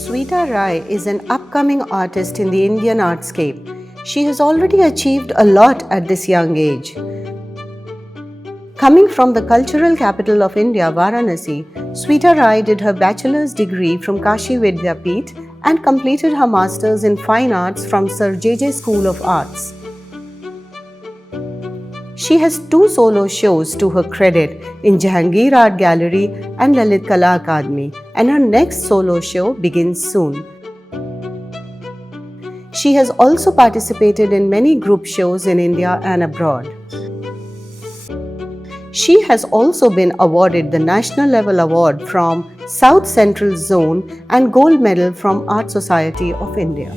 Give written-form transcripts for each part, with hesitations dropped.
Sweeta Rai is an upcoming artist in the Indian artscape. She has already achieved a lot at this young age. Coming from the cultural capital of India, Varanasi, Sweeta Rai did her bachelor's degree from Kashi Vidyapeeth and completed her master's in fine arts from Sir J.J. School of Arts. She has 2 solo shows to her credit in Jahangir Art Gallery and Lalit Kala Akademi, and her next solo show begins soon. She has also participated in many group shows in India and abroad. She has also been awarded the National Level Award from South Central Zone and Gold Medal from Art Society of India.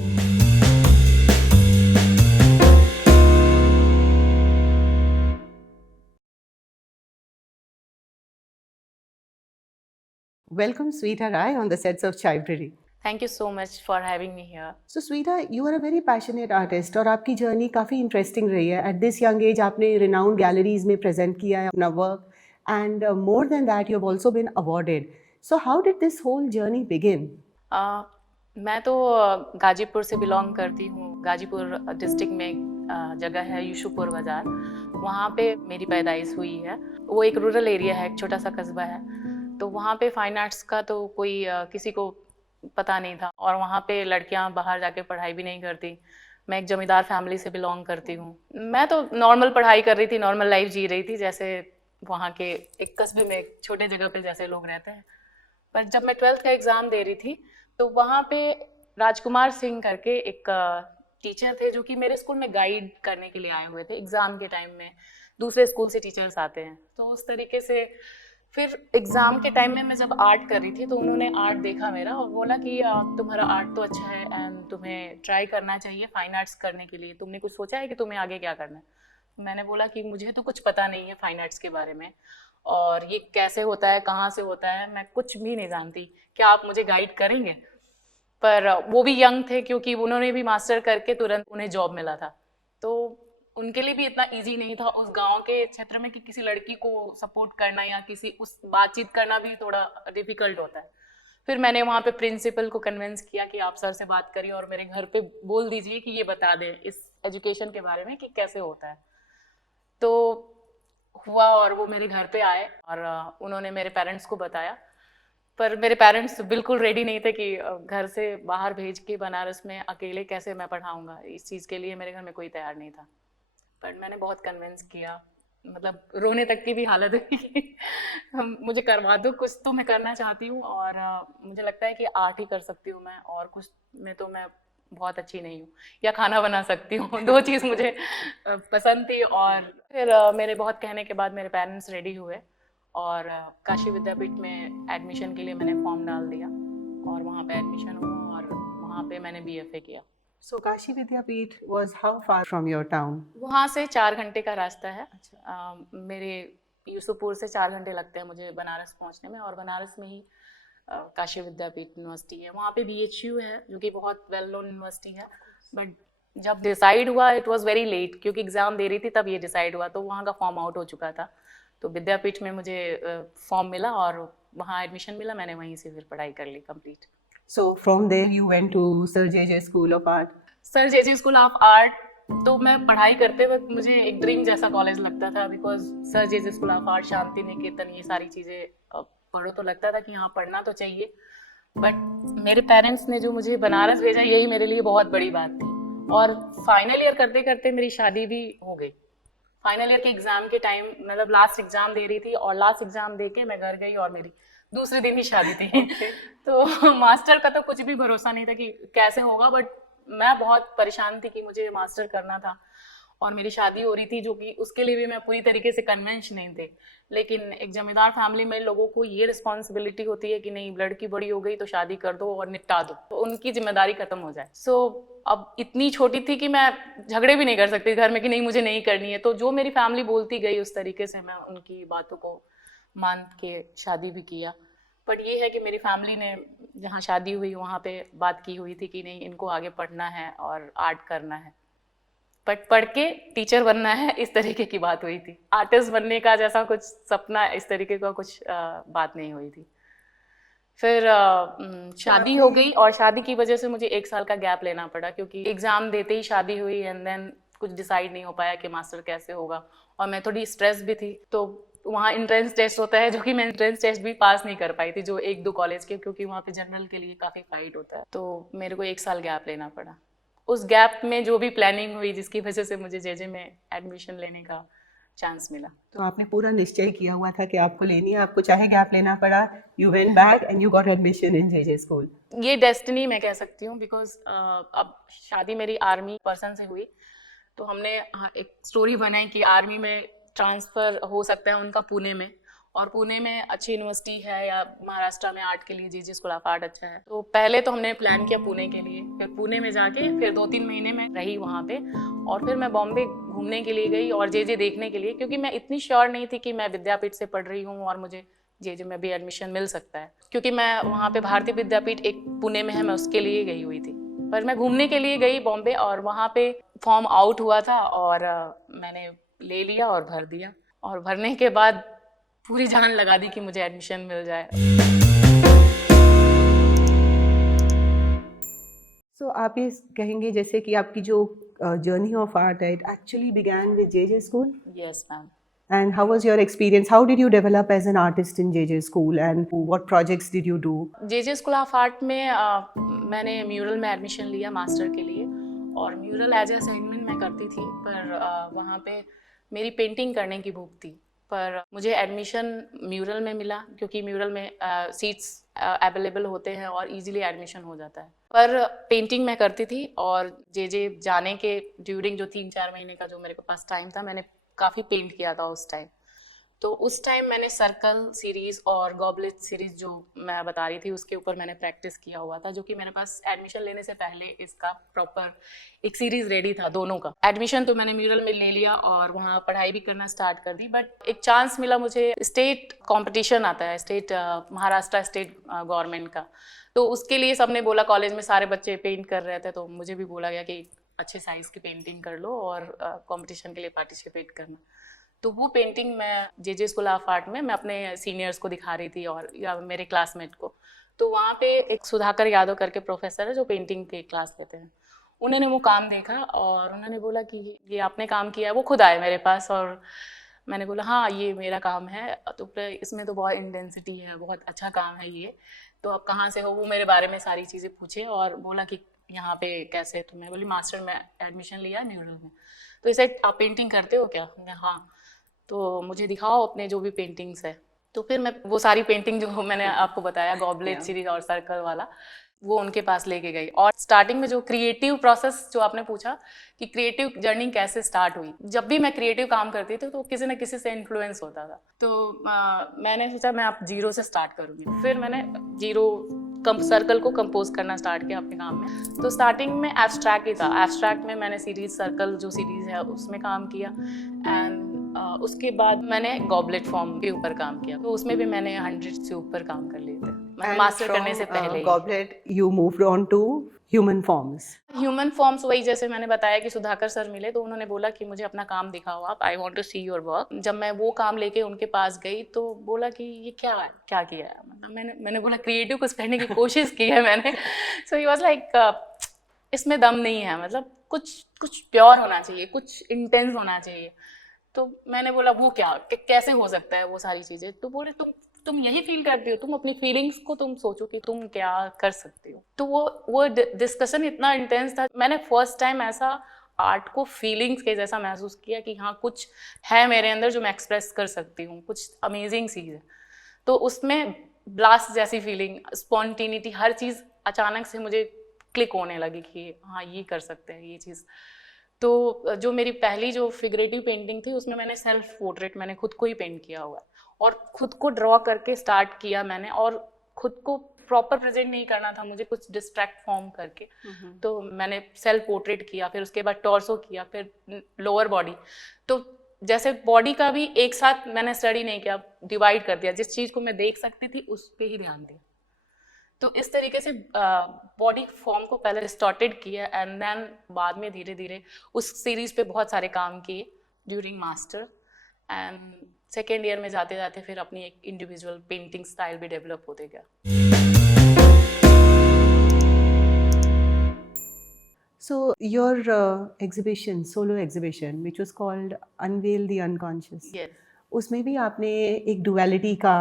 Welcome, Sweeta Rai, on the sets of Chaibrary. Thank you so much for having me here. So, Sweeta, you are a very passionate artist और आपकी journey काफ़ी interesting रही है. At this young age, आपने renowned galleries में present किया है अपना work, and more than that, you have also been awarded. So, how did this whole journey begin? मैं तो गाजीपुर से बिलोंग करती हूँ. गाजीपुर डिस्ट्रिक्ट में एक जगह है यूसुफपुर बाज़ार, वहाँ पे मेरी पैदाइश हुई है. वो एक रूरल एरिया है, एक छोटा सा कस्बा है. तो वहाँ पे फाइन आर्ट्स का तो कोई किसी को पता नहीं था, और वहाँ पे लड़कियाँ बाहर जाके पढ़ाई भी नहीं करती. मैं एक जमींदार फैमिली से बिलोंग करती हूँ. मैं तो नॉर्मल पढ़ाई कर रही थी, नॉर्मल लाइफ जी रही थी, जैसे वहाँ के एक कस्बे में एक छोटे जगह पे जैसे लोग रहते हैं. पर जब मैं 12th का एग्ज़ाम दे रही थी तो वहाँ पे राजकुमार सिंह करके एक टीचर थे जो कि मेरे स्कूल में गाइड करने के लिए आए हुए थे. एग्ज़ाम के टाइम में दूसरे स्कूल से टीचर्स आते हैं, तो उस तरीके से फिर एग्ज़ाम के टाइम में मैं जब आर्ट कर रही थी तो उन्होंने आर्ट देखा मेरा और बोला कि तुम्हारा आर्ट तो अच्छा है एंड तुम्हें ट्राई करना चाहिए फाइन आर्ट्स करने के लिए. तुमने कुछ सोचा है कि तुम्हें आगे क्या करना है? मैंने बोला कि मुझे तो कुछ पता नहीं है फाइन आर्ट्स के बारे में, और ये कैसे होता है, कहाँ से होता है, मैं कुछ भी नहीं जानती. क्या आप मुझे गाइड करेंगे? पर वो भी यंग थे, क्योंकि उन्होंने भी मास्टर करके तुरंत उन्हें जॉब मिला था, तो उनके लिए भी इतना इजी नहीं था उस गांव के क्षेत्र में कि किसी लड़की को सपोर्ट करना या किसी उस बातचीत करना भी थोड़ा डिफिकल्ट होता है. फिर मैंने वहाँ पे प्रिंसिपल को कन्विंस किया कि आप सर से बात करिए और मेरे घर पे बोल दीजिए कि ये बता दें इस एजुकेशन के बारे में कि कैसे होता है. तो हुआ और वो मेरे घर पे आए और उन्होंने मेरे पेरेंट्स को बताया. पर मेरे पेरेंट्स बिल्कुल रेडी नहीं थे कि घर से बाहर भेज के बनारस में अकेले कैसे मैं पढ़ाऊँगा. इस चीज़ के लिए मेरे घर में कोई तैयार नहीं था. पर मैंने बहुत कन्विंस किया, मतलब रोने तक की भी हालत है कि मुझे करवा दो, कुछ तो मैं करना चाहती हूँ, और मुझे लगता है कि आर्ट ही कर सकती हूँ मैं, और कुछ में तो मैं बहुत अच्छी नहीं हूँ, या खाना बना सकती हूँ. 2 चीज़ मुझे पसंद थी. और फिर मेरे बहुत कहने के बाद मेरे पेरेंट्स रेडी हुए और काशी विद्यापीठ में एडमिशन के लिए मैंने फॉर्म डाल दिया और वहाँ पे एडमिशन हुआ और वहाँ पे मैंने BFA किया. So, Kashi Vidyapeeth was how far from your town? वहाँ से 4 घंटे का रास्ता है. मेरे यूसुफपुर से 4 घंटे लगते हैं मुझे बनारस पहुँचने में, और बनारस में ही काशी विद्यापीठ यूनिवर्सिटी है. वहाँ पे BHU है जो कि बहुत वेल नोन यूनिवर्सिटी है. बट जब डिसाइड हुआ इट वाज वेरी लेट, क्योंकि एग्ज़ाम दे रही थी तब ये डिसाइड हुआ, तो वहाँ का फॉर्म आउट हो चुका था. तो विद्यापीठ में मुझे फॉर्म मिला और वहाँ एडमिशन मिला. मैंने वहीं से फिर पढ़ाई कर ली complete. So, from there you went to Sir J.J. School of Art? Sir JJ school of art तो मैं पढ़ाई करते वक्त मुझे एक ड्रीम जैसा कॉलेज लगता था, because sir JJ school of art, Shantiniketan, ये सारी चीज़ें पढ़ो तो लगता था कि हाँ पढ़ना तो चाहिए. बट मेरे पेरेंट्स ने जो मुझे बनारस भेजा यही मेरे लिए बहुत बड़ी बात थी. और फाइनल ईयर करते करते मेरी शादी भी हो गई. फाइनल ईयर के एग्ज़ाम के टाइम, मतलब लास्ट एग्ज़ाम दे रही थी और लास्ट एग्ज़ाम दे के मैं घर गई और मेरी दूसरे दिन ही शादी थी. तो मास्टर का तो कुछ भी भरोसा नहीं था कि कैसे होगा, बट मैं बहुत परेशान थी कि मुझे मास्टर करना था और मेरी शादी हो रही थी, जो कि उसके लिए भी मैं पूरी तरीके से कन्विंस नहीं थी. लेकिन एक जमींदार फैमिली में लोगों को ये रिस्पॉन्सिबिलिटी होती है कि नहीं, लड़की बड़ी हो गई तो शादी कर दो और निपटा दो, तो उनकी जिम्मेदारी खत्म हो जाए. सो अब इतनी छोटी थी कि मैं झगड़े भी नहीं कर सकती घर में कि नहीं मुझे नहीं करनी है. तो जो मेरी फैमिली बोलती गई उस तरीके से मैं उनकी बातों को मान के शादी भी किया. बट ये है कि मेरी फैमिली ने जहाँ शादी हुई वहाँ पे बात की हुई थी कि नहीं, इनको आगे पढ़ना है और आर्ट करना है, बट पढ़ के टीचर बनना है, इस तरीके की बात हुई थी. आर्टिस्ट बनने का जैसा कुछ सपना, इस तरीके का कुछ बात नहीं हुई थी. फिर शादी हो गई और शादी की वजह से मुझे 1 साल का गैप लेना पड़ा क्योंकि एग्ज़ाम देते ही शादी हुई एंड देन कुछ डिसाइड नहीं हो पाया कि मास्टर कैसे होगा। और मैं थोड़ी स्ट्रेस भी थी, तो वहाँ एंट्रेंस टेस्ट होता है जो कि मैं एंट्रेंस टेस्ट भी पास नहीं कर पाई थी, जो 1-2 कॉलेज के, क्योंकि वहाँ पे जनरल के लिए काफ़ी फाइट होता है। तो मेरे को 1 साल गैप लेना पड़ा। उस गैप में जो भी प्लानिंग हुई जिसकी वजह से मुझे जेजे में एडमिशन लेने का चांस मिला। तो आपने पूरा निश्चय किया हुआ था कि आपको लेनी है, आपको चाहे गैप लेना पड़ा, you went back and you got admission in JJ school. ये डेस्टिनी मैं कह सकती हूँ, बिकॉज अब शादी मेरी आर्मी पर्सन से हुई, तो हमने एक स्टोरी बनाई कि आर्मी में ट्रांसफ़र हो सकता है उनका पुणे में, और पुणे में अच्छी यूनिवर्सिटी है, या महाराष्ट्र में आर्ट के लिए जेजे स्कूल ऑफ आर्ट अच्छा है। तो पहले तो हमने प्लान किया पुणे के लिए, फिर पुणे में जाके फिर 2-3 महीने में रही वहाँ पे, और फिर मैं बॉम्बे घूमने के लिए गई और जेजे देखने के लिए, क्योंकि मैं इतनी श्योर नहीं थी कि मैं विद्यापीठ से पढ़ रही हूँ और मुझे जेजे में भी एडमिशन मिल सकता है, क्योंकि मैं वहाँ पे भारतीय विद्यापीठ एक पुणे में है, मैं उसके लिए गई हुई थी। पर मैं घूमने के लिए गई बॉम्बे, और वहाँ पे फॉर्म आउट हुआ था और मैंने ले लिया और भर दिया, और भरने के बाद पूरी जान लगा दी कि मुझे एडमिशन मिल जाए। सो आप ये कहेंगे जैसे कि आपकी जो जर्नी ऑफ आर्ट है, it actually began with JJ school, yes ma'am. and how was your experience? How did you develop as an artist in JJ school, and what projects did you do? JJ school of art में मैंने mural में admission लिया master के लिए, और mural as a assignment मैं करती थी, पर वहाँ पे मेरी पेंटिंग करने की भूख थी, पर मुझे एडमिशन म्यूरल में मिला, क्योंकि म्यूरल में सीट्स अवेलेबल होते हैं और इजीली एडमिशन हो जाता है। पर पेंटिंग मैं करती थी, और जेजे जाने के ड्यूरिंग जो 3-4 महीने का जो मेरे पास टाइम था, मैंने काफ़ी पेंट किया था उस टाइम। तो उस टाइम मैंने सर्कल सीरीज़ और गॉबलेट सीरीज़ जो मैं बता रही थी उसके ऊपर मैंने प्रैक्टिस किया हुआ था, जो कि मेरे पास एडमिशन लेने से पहले इसका प्रॉपर एक सीरीज़ रेडी था दोनों का। एडमिशन तो मैंने म्यूरल में ले लिया और वहाँ पढ़ाई भी करना स्टार्ट कर दी, बट एक चांस मिला मुझे, स्टेट कॉम्पिटिशन आता है, स्टेट महाराष्ट्र स्टेट गवर्नमेंट का, तो उसके लिए सबने बोला, कॉलेज में सारे बच्चे पेंट कर रहे थे, तो मुझे भी बोला गया कि अच्छे साइज़ की पेंटिंग कर लो और कॉम्पिटिशन के लिए पार्टिसिपेट करना। तो वो पेंटिंग मैं जेजे स्कूल ऑफ आर्ट में मैं अपने सीनियर्स को दिखा रही थी, और या मेरे क्लासमेट को। तो वहाँ पे एक सुधाकर यादव करके प्रोफेसर है जो पेंटिंग के क्लास लेते हैं, उन्होंने वो काम देखा और उन्होंने बोला कि ये आपने काम किया है। वो खुद आए मेरे पास, और मैंने बोला हाँ ये मेरा काम है, तो इसमें तो बहुत इंटेंसिटी है, बहुत अच्छा काम है ये, तो आप कहाँ से हो। वो मेरे बारे में सारी चीज़ें पूछे और बोला कि यहाँ पे कैसे, तो मैं बोली मास्टर में एडमिशन लिया न्यूरल में। तो इसे आप पेंटिंग करते हो क्या? मैं हाँ। तो मुझे दिखाओ अपने जो भी पेंटिंग्स है। तो फिर मैं वो सारी पेंटिंग जो मैंने आपको बताया गॉबलेट सीरीज और सर्कल वाला, वो उनके पास लेके गई। और स्टार्टिंग में जो क्रिएटिव प्रोसेस जो आपने पूछा कि क्रिएटिव जर्नी कैसे स्टार्ट हुई, जब भी मैं क्रिएटिव काम करती थी तो किसी न किसी से इन्फ्लुएंस होता था। तो मैंने सोचा मैं अब जीरो से स्टार्ट करूँगी। फिर मैंने जीरो सर्कल को कंपोज करना स्टार्ट किया अपने काम में। तो स्टार्टिंग में एब्स्ट्रैक्ट ही था, एब्स्ट्रैक्ट में मैंने सीरीज सर्कल जो सीरीज है उसमें काम किया, एंड उसके बाद मैंने गॉबलेट फॉर्म के ऊपर काम किया, तो उसमें भी मैंने 100 से ऊपर काम कर लिए थे, मतलब मास्टर करने से पहले ही। Goblet you moved on to human forms. Human forms वही जैसे मैंने बताया कि सुधाकर सर मिले, तो उन्होंने बोला कि मुझे अपना काम दिखाओ आप, I want to see your work. जब मैं वो काम लेके उनके पास गई तो बोला कि ये क्या है, क्या किया है, मतलब मैंने बोला क्रिएटिव कुछ करने की कोशिश की है मैंने। सो ही वाज लाइक इसमें दम नहीं है, मतलब कुछ प्योर होना चाहिए, कुछ इंटेंस होना चाहिए। तो मैंने बोला वो क्या, कैसे हो सकता है वो सारी चीज़ें? तो बोले तुम यही फील करती हो, तुम अपनी फीलिंग्स को तुम सोचो कि तुम क्या कर सकती हो। तो वो डिस्कशन इतना इंटेंस था, मैंने फर्स्ट टाइम ऐसा आर्ट को फीलिंग्स के जैसा महसूस किया कि हाँ कुछ है मेरे अंदर जो मैं एक्सप्रेस कर सकती हूँ, कुछ अमेजिंग चीज़ है। तो उसमें ब्लास्ट जैसी फीलिंग, स्पॉन्टेनिटी, हर चीज़ अचानक से मुझे क्लिक होने लगी कि हाँ ये कर सकते हैं ये चीज़। तो जो मेरी पहली जो फिगरेटिव पेंटिंग थी उसमें मैंने सेल्फ पोर्ट्रेट मैंने खुद को ही पेंट किया हुआ है, और खुद को ड्रॉ करके स्टार्ट किया मैंने, और खुद को प्रॉपर प्रेजेंट नहीं करना था मुझे, कुछ डिस्ट्रैक्ट फॉर्म करके। तो मैंने सेल्फ पोर्ट्रेट किया, फिर उसके बाद टॉर्सो किया, फिर लोअर बॉडी। तो जैसे बॉडी का भी एक साथ मैंने स्टडी नहीं किया, डिवाइड कर दिया, जिस चीज़ को मैं देख सकती थी उस पर ही ध्यान दिया। तो इस तरीके से बॉडी फॉर्म को पहले डिस्टॉर्टेड किया, एंड देन बाद में धीरे धीरे उस सीरीज़ पे बहुत सारे काम किए during master, and second year में जाते जाते फिर अपनी एक इंडिविजुअल पेंटिंग स्टाइल भी डेवलप होते गया। So your exhibition, solo exhibition, which was called Unveil the Unconscious, yes उसमें भी आपने एक duality का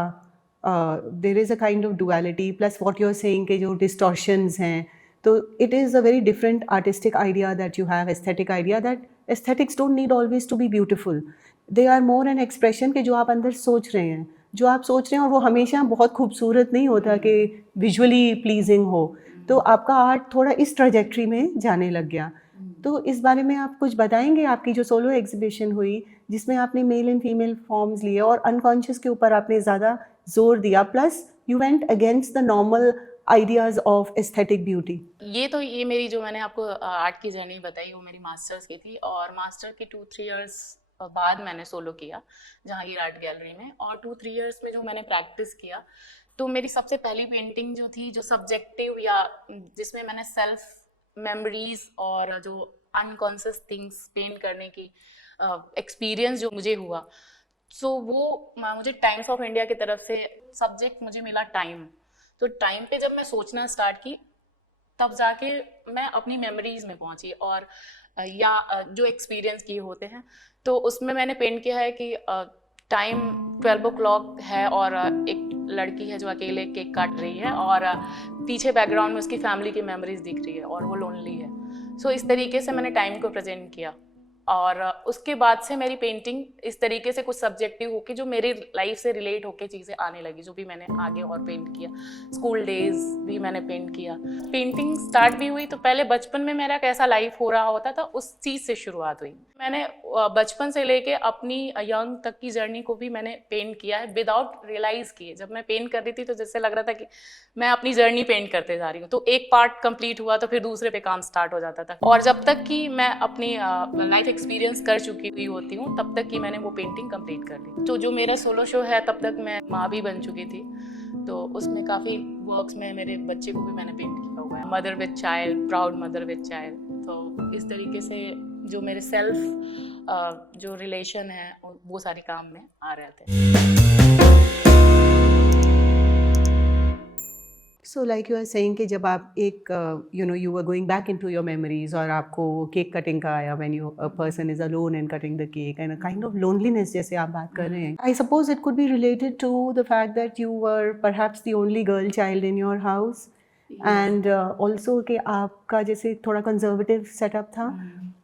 there is a kind of duality plus what you are saying के जो distortions हैं, तो it is a very different artistic idea that you have, aesthetic idea that aesthetics don't need always to be beautiful. They are more an expression कि जो आप अंदर सोच रहे हैं, जो आप सोच रहे हैं, और वो हमेशा बहुत खूबसूरत नहीं होता कि विजुअली प्लीजिंग हो। तो आपका आर्ट थोड़ा इस ट्रैजेक्टरी में जाने लग गया। तो इस बारे में आप कुछ बताएंगे? आपकी जो सोलो एग्जीबिशन हुई जिसमें आपने मेल एंड फीमेल फॉर्म्स लिए और अनकॉन्शियस के ऊपर आपने ज़्यादा जोर दिया, plus you went against the normal ideas of aesthetic beauty. ये मेरी जो मैंने आपको आर्ट की जर्नी बताई वो मेरी मास्टर्स की थी, और मास्टर की 2-3 इयर्स बाद मैंने सोलो किया जहांगीर आर्ट गैलरी में। और 2-3 इयर्स में जो मैंने प्रैक्टिस किया, तो मेरी सबसे पहली पेंटिंग जो थी, जो सब्जेक्टिव या जिसमें मैंने सेल्फ मेमोरीज और जो अनकॉन्शियस थिंग्स पेंट करने की एक्सपीरियंस जो मुझे हुआ, सो वो मुझे टाइम्स ऑफ इंडिया की तरफ से सब्जेक्ट मुझे मिला टाइम। तो टाइम पे जब मैं सोचना स्टार्ट की, तब जाके मैं अपनी मेमोरीज में पहुंची, और जो एक्सपीरियंस किए होते हैं, तो उसमें मैंने पेंट किया है कि टाइम 12 o'clock है और एक लड़की है जो अकेले केक काट रही है, और पीछे बैकग्राउंड में उसकी फैमिली की मेमोरीज दिख रही है और वो लोनली है। सो इस तरीके से मैंने टाइम को प्रेजेंट किया, और उसके बाद से मेरी पेंटिंग इस तरीके से कुछ सब्जेक्टिव होके जो मेरी लाइफ से रिलेट होके चीज़ें आने लगी, जो भी मैंने आगे और पेंट किया। स्कूल डेज भी मैंने पेंट किया। पेंटिंग स्टार्ट भी हुई तो पहले बचपन में मेरा कैसा लाइफ हो रहा होता था उस चीज़ से शुरुआत हुई। मैंने बचपन से लेके अपनी यंग तक की जर्नी को भी मैंने पेंट किया है विदाउट रियलाइज किए। जब मैं पेंट कर रही थी तो जैसे लग रहा था कि मैं अपनी जर्नी पेंट करते जा रही हूँ, तो एक पार्ट कंप्लीट हुआ तो फिर दूसरे पे काम स्टार्ट हो जाता था। और जब तक कि मैं अपनी लाइफ एक्सपीरियंस कर चुकी हुई होती हूँ तब तक कि मैंने वो पेंटिंग कंप्लीट कर ली। तो जो मेरा सोलो शो है तब तक मैं माँ भी बन चुकी थी, तो उसमें काफ़ी वर्क्स में मेरे बच्चे को भी मैंने पेंट किया हुआ है। Mother with child, proud mother with child. तो इस तरीके से जो मेरे सेल्फ जो रिलेशन है वो सारे काम में आ रहे थे। So like you are saying कि जब आप एक you are going back into your memories और आपको केक कटिंग का आया, when you a person is alone and cutting the cake and a kind of loneliness जैसे आप बात कर रहे हैं, I suppose it could be related to the fact that you were perhaps the only girl child in your house, and also कि आपका जैसे थोड़ा कंजर्वेटिव सेटअप था,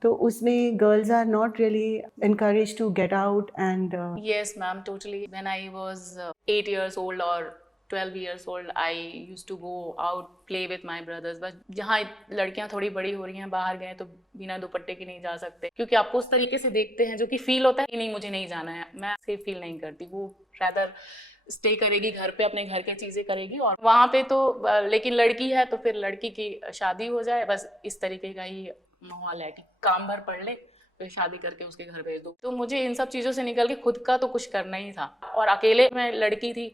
तो उसमें girls are not really encourage to get out and Yes, ma'am, totally. When I was 8 years old or 12 years old, I used to go out, play with my brothers. But जहाँ लड़कियाँ थोड़ी बड़ी हो रही हैं, बाहर गए तो बिना दुपट्टे के नहीं जा सकते, क्योंकि आपको उस तरीके से देखते हैं जो कि फील होता है कि नहीं मुझे नहीं जाना है। मैं सेफ फील नहीं करती। वो रैदर स्टे करेगी घर पे, अपने घर की चीज़ें करेगी, और वहाँ पे तो लेकिन लड़की है तो फिर लड़की की शादी हो जाए, बस इस तरीके का ही माहौल है कि काम भर पढ़ ले फिर शादी करके उसके घर भेज दो। तो मुझे इन सब चीज़ों से निकल के खुद का तो कुछ करना ही था, और अकेले मैं लड़की थी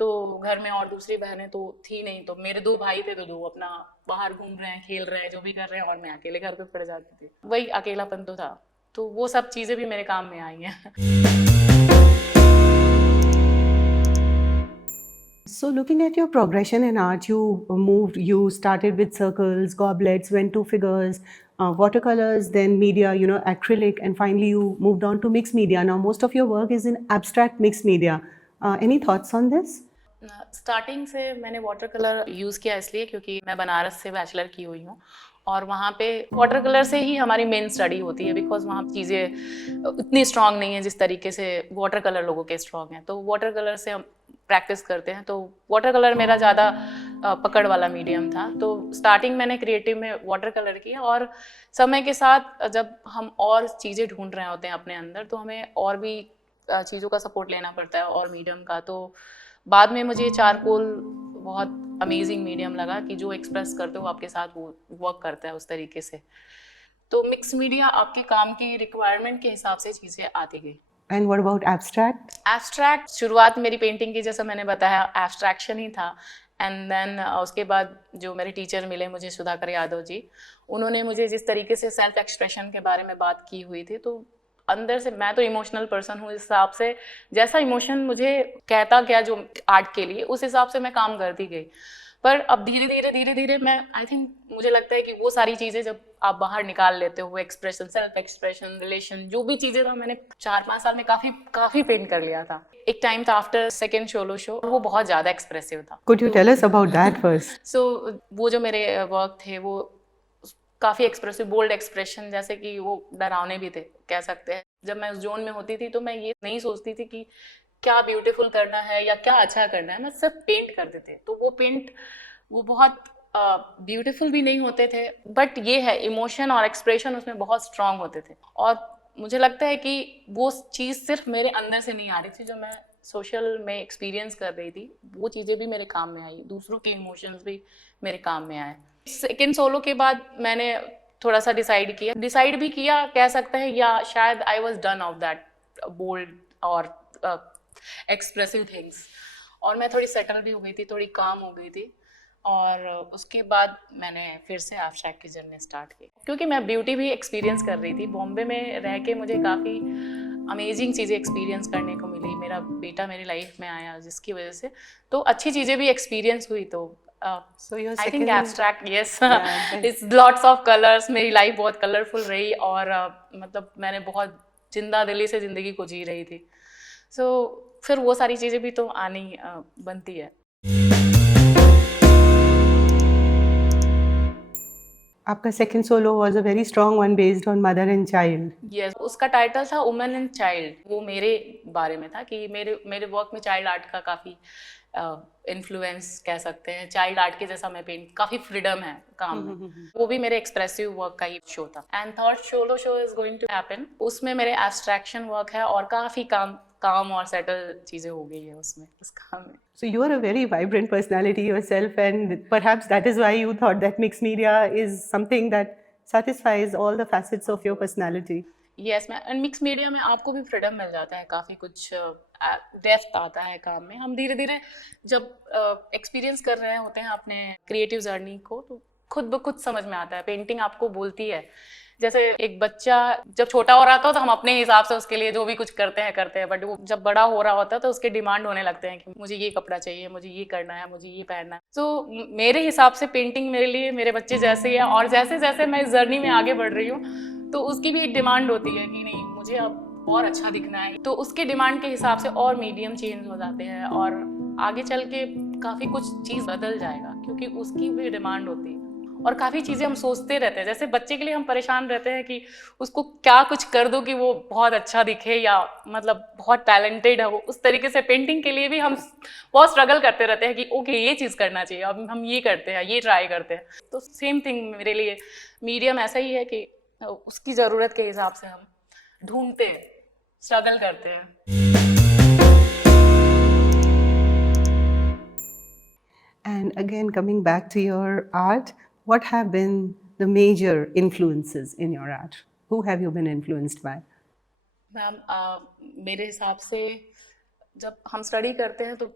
तो घर में और दूसरी बहनें तो थी नहीं, तो मेरे 2 भाई थे तो 2 अपना बाहर घूम रहे हैं, खेल रहे हैं, जो भी कर रहे हैं, और मैं अकेले घर पे पड़ जाती थी। वही अकेलापन तो था, तो वो सब चीज़ें भी मेरे काम में आई हैं। So looking at your progression in art, you started with circles, goblets, went to figures, watercolors, then media, acrylic, and finally you moved on to mixed media. Now most of your work is in abstract mixed media. Any thoughts on this? Starting से मैंने water colour use किया इसलिए क्योंकि मैं बनारस से bachelor की हुई हूँ, और वहाँ पे वाटर कलर से ही हमारी मेन स्टडी होती है, बिकॉज वहाँ चीज़ें उतनी स्ट्रांग नहीं है जिस तरीके से वाटर कलर लोगों के स्ट्रांग हैं। तो वाटर कलर से हम प्रैक्टिस करते हैं, तो वाटर कलर मेरा ज़्यादा पकड़ वाला मीडियम था। तो स्टार्टिंग मैंने क्रिएटिव में वाटर कलर किया, और समय के साथ जब हम और चीज़ें ढूंढ रहे होते हैं अपने अंदर, तो हमें और भी चीज़ों का सपोर्ट लेना पड़ता है और मीडियम का। तो बाद में मुझे चारकोल बहुत अमेजिंग मीडियम लगा कि जो एक्सप्रेस करते हो आपके साथ वो वर्क करता है उस तरीके से। तो मिक्स मीडिया आपके काम की रिक्वायरमेंट के हिसाब से चीज़ें आती गई। And what about abstract? Abstract शुरुआत मेरी पेंटिंग की, जैसा मैंने बताया, एब्स्ट्रैक्शन ही था। एंड देन उसके बाद जो मेरे टीचर मिले मुझे, सुधाकर यादव जी, उन्होंने मुझे जिस तरीके से सेल्फ एक्सप्रेशन के बारे में बात की हुई थी, तो अंदर से मैं तो इमोशनल पर्सन हूँ, इस हिसाब से जैसा इमोशन मुझे कहता गया जो आर्ट के लिए, उस हिसाब से मैं काम करती गई। पर अब धीरे धीरे मैं आई थिंक मुझे लगता है कि वो सारी चीज़ें जब आप बाहर निकाल लेते हो, एक्सप्रेशन, सेल्फ एक्सप्रेशन, रिलेशन, जो भी चीज़ें था मैंने 4-5 साल में काफ़ी पेंट कर लिया था। एक टाइम था आफ्टर सेकेंड सोलो शो, वो बहुत ज़्यादा एक्सप्रेसिव था। Could you tell us about that first? सो वो जो मेरे वर्क थे वो काफ़ी एक्सप्रेसिव, बोल्ड एक्सप्रेशन, जैसे कि वो डरावने भी थे कह सकते हैं। जब मैं उस जोन में होती थी तो मैं ये नहीं सोचती थी कि क्या ब्यूटीफुल करना है या क्या अच्छा करना है, मैं सिर्फ पेंट करते थे। तो वो पेंट वो बहुत ब्यूटीफुल भी नहीं होते थे, बट ये है इमोशन और एक्सप्रेशन उसमें बहुत स्ट्रांग होते थे। और मुझे लगता है कि वो चीज़ सिर्फ मेरे अंदर से नहीं आ रही थी, जो मैं सोशल में एक्सपीरियंस कर रही थी वो चीज़ें भी मेरे काम में आई, दूसरों के इमोशंस भी मेरे काम में आए। सेकेंड सोलो के बाद मैंने थोड़ा सा डिसाइड भी किया कह सकते हैं, या शायद I was done of that bold और एक्सप्रेसिव थिंग्स, और मैं थोड़ी सेटल भी हो गई थी, थोड़ी काम हो गई थी। और उसके बाद मैंने फिर से एब्स्ट्रैक्ट की जर्नी स्टार्ट की, क्योंकि मैं ब्यूटी भी एक्सपीरियंस कर रही थी। बॉम्बे में रह के मुझे काफ़ी अमेजिंग चीज़ें एक्सपीरियंस करने को मिली। मेरा बेटा मेरी लाइफ में आया जिसकी वजह से तो अच्छी चीज़ें भी एक्सपीरियंस हुई। तो So your I think second, abstract, yes, Yeah, it's lots of colours. मेरी लाइफ बहुत कलरफुल रही, और मतलब मैंने बहुत जिंदा दिली से ज़िंदगी को जी रही थी। सो फिर वो सारी चीज़ें भी तो आनी बनती है। आपका second solo was a very strong one based on mother and child. Yes, उसका टाइटल था वुमेन एंड चाइल्ड। वो मेरे बारे में था कि मेरे वर्क में चाइल्ड आर्ट का काफ़ी इन्फ्लुएंस कह सकते हैं। चाइल्ड आर्ट के जैसा मैं पेंट, काफ़ी फ्रीडम है काम में। वो भी मेरे एक्सप्रेसिव वर्क का ही शो था। And third solo show is going to happen. उसमें मेरे एब्स्ट्रैक्शन वर्क है और काफ़ी काम और सेटल चीज़ें हो गई है उसमें, उस काम में। So you are a very vibrant personality yourself, and perhaps that is why you thought that mixed media is something that satisfies all the facets of your personality. Yes ma'am, and mix media में आपको भी freedom मिल जाता है, काफ़ी कुछ depth आता है काम में। हम धीरे धीरे जब एक्सपीरियंस कर रहे होते हैं अपने क्रिएटिव जर्नी को, तो खुद ब खुद समझ में आता है। पेंटिंग आपको बोलती है। जैसे एक बच्चा जब छोटा हो रहा था तो हम अपने हिसाब से उसके लिए जो भी कुछ करते हैं, बट वो जब बड़ा हो रहा होता है तो उसके डिमांड होने लगते हैं कि मुझे ये कपड़ा चाहिए, मुझे ये करना है, मुझे ये पहनना है। तो मेरे हिसाब से पेंटिंग मेरे लिए मेरे बच्चे जैसे ही है, और जैसे जैसे मैं इस जर्नी में आगे बढ़ रही हूँ तो उसकी भी एक डिमांड होती है कि नहीं, मुझे अब और अच्छा दिखना है। तो उसके डिमांड के हिसाब से और मीडियम चेंज हो जाते हैं, और आगे चल के काफ़ी कुछ चीज़ बदल जाएगा, क्योंकि उसकी भी डिमांड होती है। और काफ़ी चीज़ें हम सोचते रहते हैं, जैसे बच्चे के लिए हम परेशान रहते हैं कि उसको क्या कुछ कर दो कि वो बहुत अच्छा दिखे, या मतलब बहुत टैलेंटेड है वो। उस तरीके से पेंटिंग के लिए भी हम बहुत स्ट्रगल करते रहते हैं कि ओके ये चीज़ करना चाहिए, अब हम ये करते हैं, ये ट्राई करते हैं। तो सेम थिंग मेरे लिए मीडियम ऐसा ही है कि उसकी ज़रूरत के हिसाब से हम ढूंढते हैं, स्ट्रगल करते हैं। And again, coming back to your art, what have been the major influences in your art? Who have you been influenced by? Ma'am, मेरे हिसाब से जब हम स्टडी करते हैं तो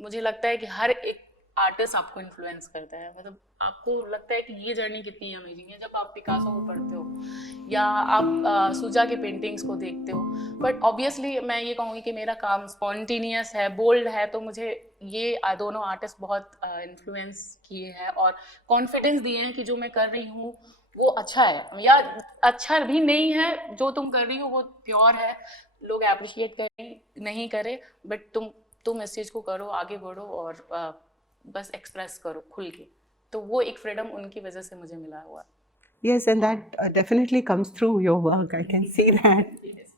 मुझे लगता है कि हर एक आर्टिस्ट आपको इन्फ्लुएंस करता है। मतलब आपको लगता है कि ये जर्नी कितनी अमेजिंग है जब आप पिकासो को पढ़ते हो या आप सुजा के पेंटिंग्स को देखते हो। बट ऑब्वियसली मैं ये कहूँगी कि मेरा काम स्पॉन्टेनियस है, बोल्ड है, तो मुझे ये दोनों आर्टिस्ट बहुत इन्फ्लुएंस किए हैं और कॉन्फिडेंस दिए हैं कि जो मैं कर रही हूँ वो अच्छा है, या अच्छा भी नहीं है, जो तुम कर रही हो वो प्योर है। लोग अप्रिशिएट करें नहीं करें, बट तुम इस चीज़ को करो, आगे बढ़ो और बस एक्सप्रेस करो खुल के। तो वो एक फ्रीडम उनकी वजह से मुझे मिला हुआ। Yes, and that definitely comes through your work. I can see that.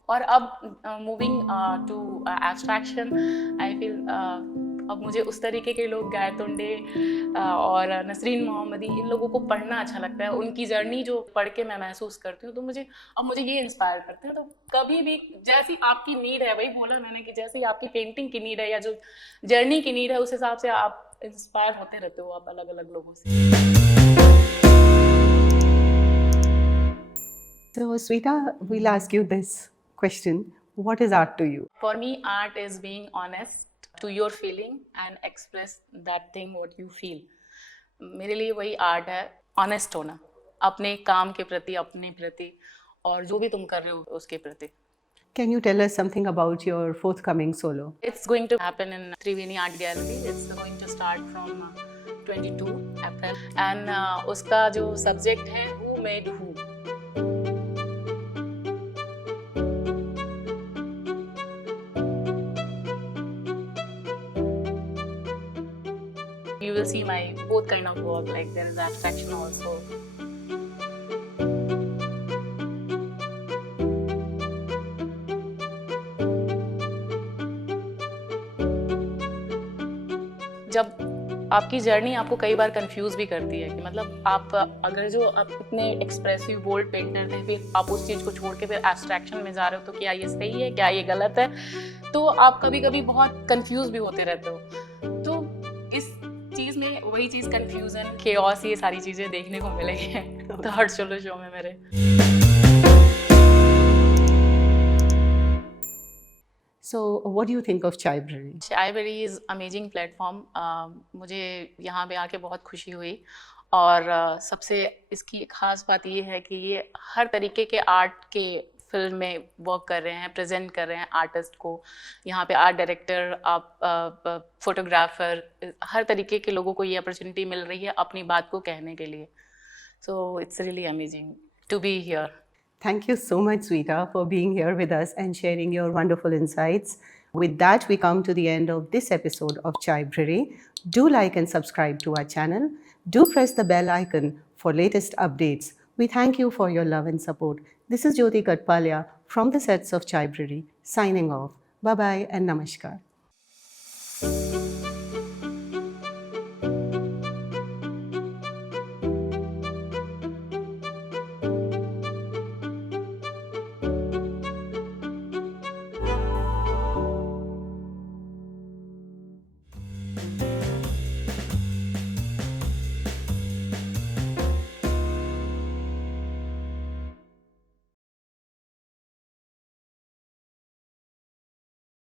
और अब moving to abstraction, I feel अब मुझे उस तरीके के लोग, गायतुंडे और नसरीन मोहम्मदी, इन लोगों को पढ़ना अच्छा लगता है। उनकी जर्नी जो पढ़ के मैं महसूस करती हूँ तो मुझे ये इंस्पायर करते हैं। तो कभी भी जैसी आपकी नीड है, वही बोला मैंने कि जैसी आपकी पेंटिंग की नीड है या जो जर्नी की नीड है, उस हिसाब से आप इंस्पायर होते रहते हो आप अलग अलग लोगों से। So, Sweta, we'll ask you this question. What is art to you? For me, art is being honest to your feeling and express that thing what you feel. मेरे लिए वही आर्ट है, ऑनेस्ट होना अपने काम के प्रति, अपने प्रति, और जो भी तुम कर रहे हो उसके प्रति। Can you tell us something about your forthcoming solo? It's going to happen in Triveni Art Gallery. It's going to start from 22 April and उसका जो सब्जेक्ट है who made who. You will see my both kind of work, like there is abstraction also. जब आपकी journey आपको कई बार confuse भी करती है कि मतलब आप अगर जो आप इतने एक्सप्रेसिव बोल्ड पेंटर थे, फिर आप उस चीज़ को छोड़ के फिर एब्स्ट्रैक्शन में जा रहे हो, तो क्या ये सही है, क्या ये गलत है, तो आप कभी कभी बहुत कंफ्यूज भी होते रहते हो। तो इस चीज़ में वही चीज़ कंफ्यूजन, केओस, ये सारी चीज़ें देखने को मिलेगी थर्ड सोलो शो में मेरे। So, what do you think of Chaibrary? Chaibrary is amazing platform. मुझे यहाँ पे आके बहुत खुशी हुई और सबसे इसकी खास बात ये है कि ये हर तरीके के आर्ट के फिल्म में वर्क कर रहे हैं, प्रेजेंट कर रहे हैं आर्टिस्ट को। यहाँ पे आर्ट डायरेक्टर, आप फोटोग्राफर, हर तरीके के लोगों को ये अपॉर्चुनिटी मिल रही है अपनी बात को कहने के लिए। So it's really amazing to be here. Thank you so much, Sweeta, for being here with us and sharing your wonderful insights. With that, we come to the end of this episode of Chaibrary. Do like and subscribe to our channel. Do press the bell icon for latest updates. We thank you for your love and support. This is Jyoti Katpalia from the sets of Chaibrary, signing off. Bye-bye and namaskar.